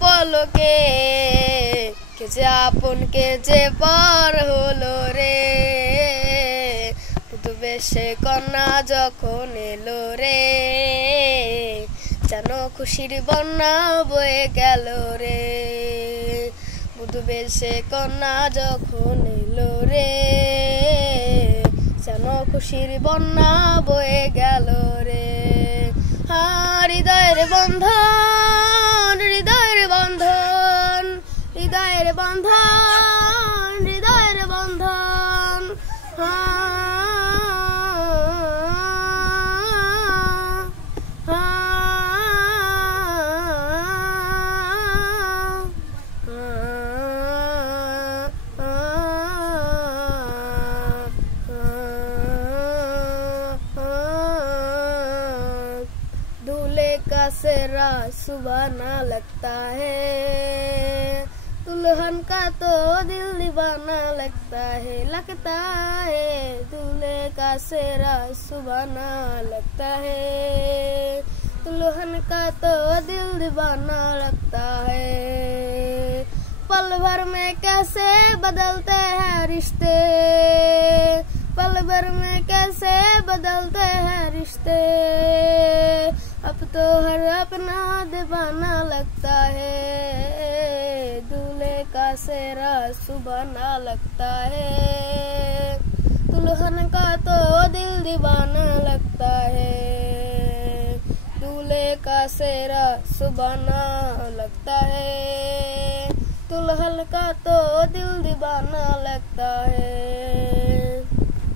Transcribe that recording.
পলকে কে যে আপন কে যে পর হলো রে। পুতু বেশে কন্যা যখন এলো রে, যেন খুশির বন্যা বয়ে গেল রে। পুতু বেশে কন্যা যখন এলো রে, যেন খুশির বন্যা বয়ে গেল রে। হৃদয়ের বন্ধন, হৃদয়ের বন্ধন, হৃদয়ের বন্ধন, হৃদয়ের বন্ধন। दूल्हे का सेहरा सुहाना लगता है, दुल्हन का तो दिल दीवाना लगता है, लगता है। दूल्हे का सेहरा सुहाना लगता है, दुल्हन का तो दिल दीवाना लगता है। पल भर में कैसे बदलते हैं रिश्ते, पल भर में कैसे बदलते हैं रिश्ते। अब तो हर अपना दीवाना लगता है, दूल्हे का सेहरा सुहाना लगता है, दुल्हन का तो दिल दीवाना लगता है। दूल्हे का सेहरा सुहाना लगता है, दुल्हन का तो दिल दीवाना लगता है।